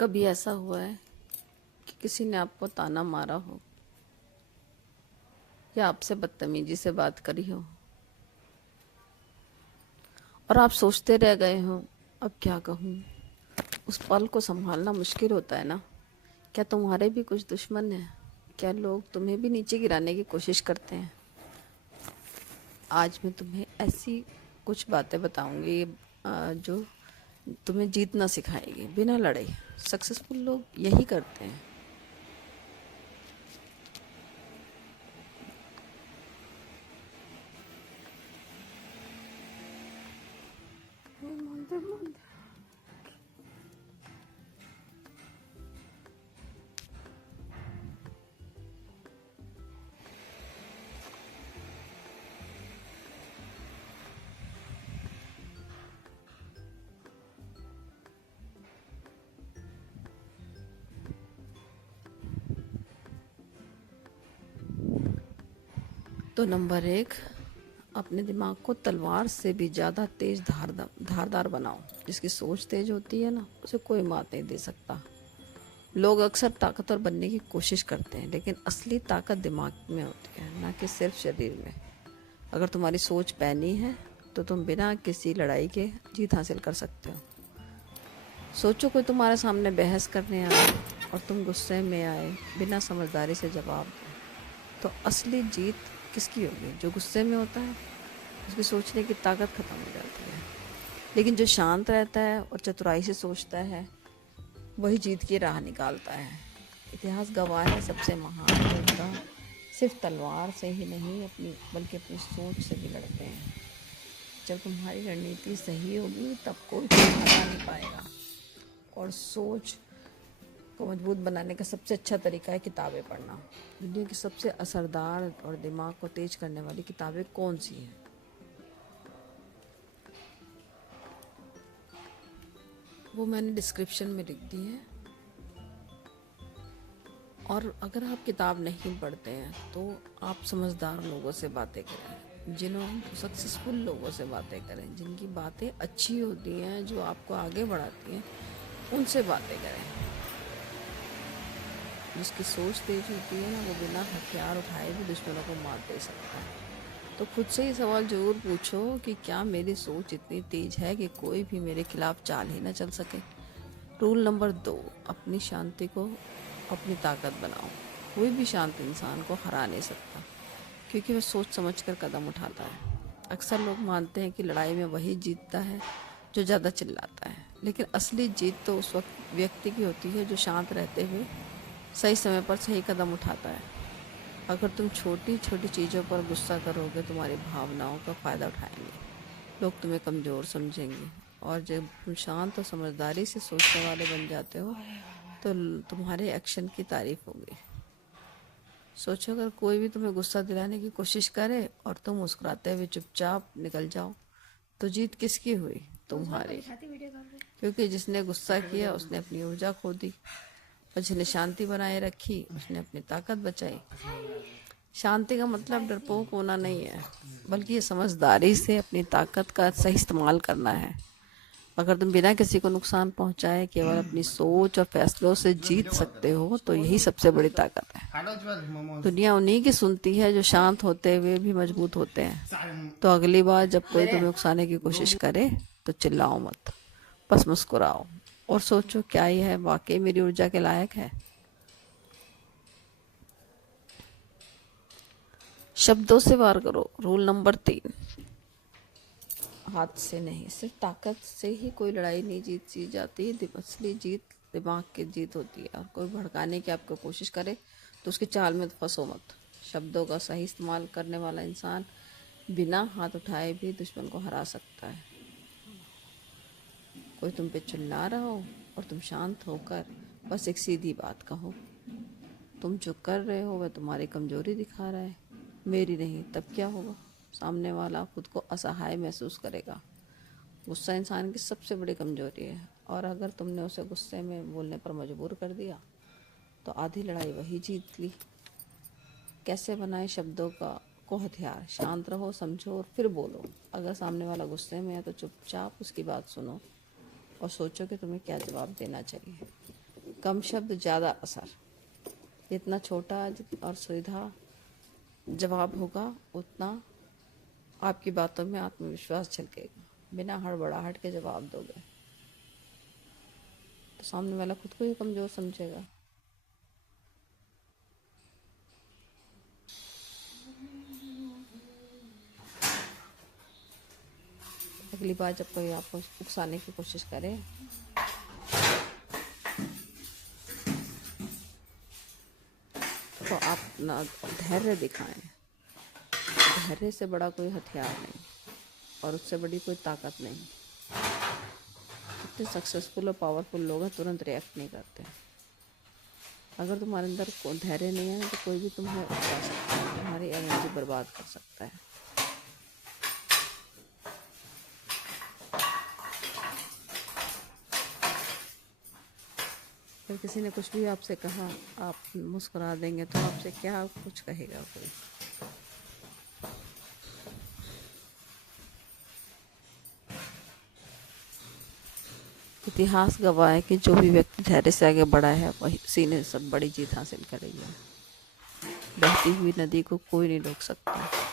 कभी ऐसा हुआ है कि किसी ने आपको ताना मारा हो या आपसे बदतमीजी से बात करी हो और आप सोचते रह गए हो अब क्या कहूँ। उस पल को संभालना मुश्किल होता है ना। क्या तुम्हारे भी कुछ दुश्मन हैं? क्या लोग तुम्हें भी नीचे गिराने की कोशिश करते हैं? आज मैं तुम्हें ऐसी कुछ बातें बताऊंगी जो तुम्हें जीतना सिखाएगी बिना लड़े। सक्सेसफुल लोग यही करते हैं। तो नंबर 1, अपने दिमाग को तलवार से भी ज़्यादा तेज धारदार बनाओ। जिसकी सोच तेज होती है ना, उसे कोई मात नहीं दे सकता। लोग अक्सर ताकतवर बनने की कोशिश करते हैं, लेकिन असली ताकत दिमाग में होती है, ना कि सिर्फ शरीर में। अगर तुम्हारी सोच पैनी है तो तुम बिना किसी लड़ाई के जीत हासिल कर सकते हो। सोचो कोई तुम्हारे सामने बहस करने आए और तुम गुस्से में आए बिना समझदारी से जवाब दो, तो असली जीत किसकी होगी? जो गुस्से में होता है, उसकी सोचने की ताकत खत्म हो जाती है। लेकिन जो शांत रहता है और चतुराई से सोचता है, वही जीत की राह निकालता है। इतिहास गवाह है, सबसे महान योद्धा सिर्फ तलवार से ही नहीं बल्कि अपनी सोच से भी लड़ते हैं। जब तुम्हारी रणनीति सही होगी तब कोई तुम्हें हरा नहीं पाएगा। और सोच को मजबूत बनाने का सबसे अच्छा तरीका है किताबें पढ़ना। दुनिया की सबसे असरदार और दिमाग को तेज करने वाली किताबें कौन सी हैं? वो मैंने डिस्क्रिप्शन में लिख दी है। और अगर आप किताब नहीं पढ़ते हैं तो आप समझदार लोगों से बातें करें, सक्सेसफुल लोगों से बातें करें, जिनकी बातें अच्छी होती हैं, जो आपको आगे बढ़ाती हैं, उनसे बातें करें। जिसकी सोच तेज होती है ना, वो बिना हथियार उठाए भी दुश्मनों को मार दे सकता है। तो खुद से ही सवाल जरूर पूछो कि क्या मेरी सोच इतनी तेज है कि कोई भी मेरे खिलाफ चाल ही ना चल सके। रूल नंबर 2, अपनी शांति को अपनी ताकत बनाओ। कोई भी शांत इंसान को हरा नहीं सकता, क्योंकि वह सोच समझ कर कदम उठाता है। अक्सर लोग मानते हैं कि लड़ाई में वही जीतता है जो ज़्यादा चिल्लाता है, लेकिन असली जीत तो उस वक्त व्यक्ति की होती है जो शांत रहते हुए सही समय पर सही कदम उठाता है। अगर तुम छोटी छोटी चीज़ों पर गुस्सा करोगे, तुम्हारी भावनाओं का फ़ायदा उठाएंगे, लोग तुम्हें कमज़ोर समझेंगे। और जब तुम शांत और समझदारी से सोचने वाले बन जाते हो तो तुम्हारे एक्शन की तारीफ होगी। सोचो अगर कोई भी तुम्हें गुस्सा दिलाने की कोशिश करे और तुम मुस्कुराते हुए चुपचाप निकल जाओ, तो जीत किसकी हुई? तुम्हारी। क्योंकि जिसने गुस्सा किया उसने अपनी ऊर्जा खो दी, और जिसने शांति बनाए रखी उसने अपनी ताकत बचाई। शांति का मतलब डरपोक होना नहीं है, बल्कि ये समझदारी से अपनी ताकत का सही इस्तेमाल करना है। अगर तुम बिना किसी को नुकसान पहुंचाए केवल अपनी सोच और फैसलों से जीत सकते हो, तो यही सबसे बड़ी ताकत है। दुनिया उन्हीं की सुनती है जो शांत होते हुए भी मजबूत होते हैं। तो अगली बार जब कोई तुम्हें उकसाने की कोशिश करे तो चिल्लाओ मत, बस मुस्कुराओ और सोचो क्या यह वाकई मेरी ऊर्जा के लायक है। शब्दों से वार करो। रूल नंबर 3, हाथ से नहीं, सिर्फ ताकत से ही कोई लड़ाई नहीं जीती जाती। असली जीत दिमाग की जीत होती है। और कोई भड़काने की आपको कोशिश करे तो उसकी चाल में फंसो मत। शब्दों का सही इस्तेमाल करने वाला इंसान बिना हाथ उठाए भी दुश्मन को हरा सकता है। कोई तुम पे चिल्ला रहा हो और तुम शांत होकर बस एक सीधी बात कहो, तुम जो कर रहे हो वह तुम्हारी कमजोरी दिखा रहा है, मेरी नहीं। तब क्या होगा? सामने वाला खुद को असहाय महसूस करेगा। गुस्सा इंसान की सबसे बड़ी कमजोरी है, और अगर तुमने उसे गुस्से में बोलने पर मजबूर कर दिया तो आधी लड़ाई वही जीत ली। कैसे बनाए शब्दों को हथियार? शांत रहो, समझो और फिर बोलो। अगर सामने वाला गुस्से में है तो चुपचाप उसकी बात सुनो और सोचो कि तुम्हें क्या जवाब देना चाहिए। कम शब्द ज़्यादा असर। जितना छोटा और सुविधा जवाब होगा उतना आपकी बातों में आत्मविश्वास झलकेगा। बिना हड़बड़ाहट के जवाब दोगे तो सामने वाला खुद को ही कमज़ोर समझेगा। अगली बार जब कोई आपको उकसाने की कोशिश करे तो आप ना धैर्य दिखाएं। धैर्य से बड़ा कोई हथियार नहीं और उससे बड़ी कोई ताकत नहीं। इतने सक्सेसफुल और पावरफुल लोग हैं तुरंत रिएक्ट नहीं करते। अगर तुम्हारे अंदर धैर्य नहीं है तो कोई भी तुम्हें उकसा सकता है, तुम्हारी एनर्जी बर्बाद कर सकता है। फिर किसी ने कुछ भी आपसे कहा, आप मुस्कुरा देंगे तो आपसे क्या कुछ कहेगा कोई। इतिहास गवाह है कि जो भी व्यक्ति धैर्य से आगे बढ़ा है वही उसी ने सब बड़ी जीत हासिल करी है। बहती हुई नदी को कोई नहीं रोक सकता।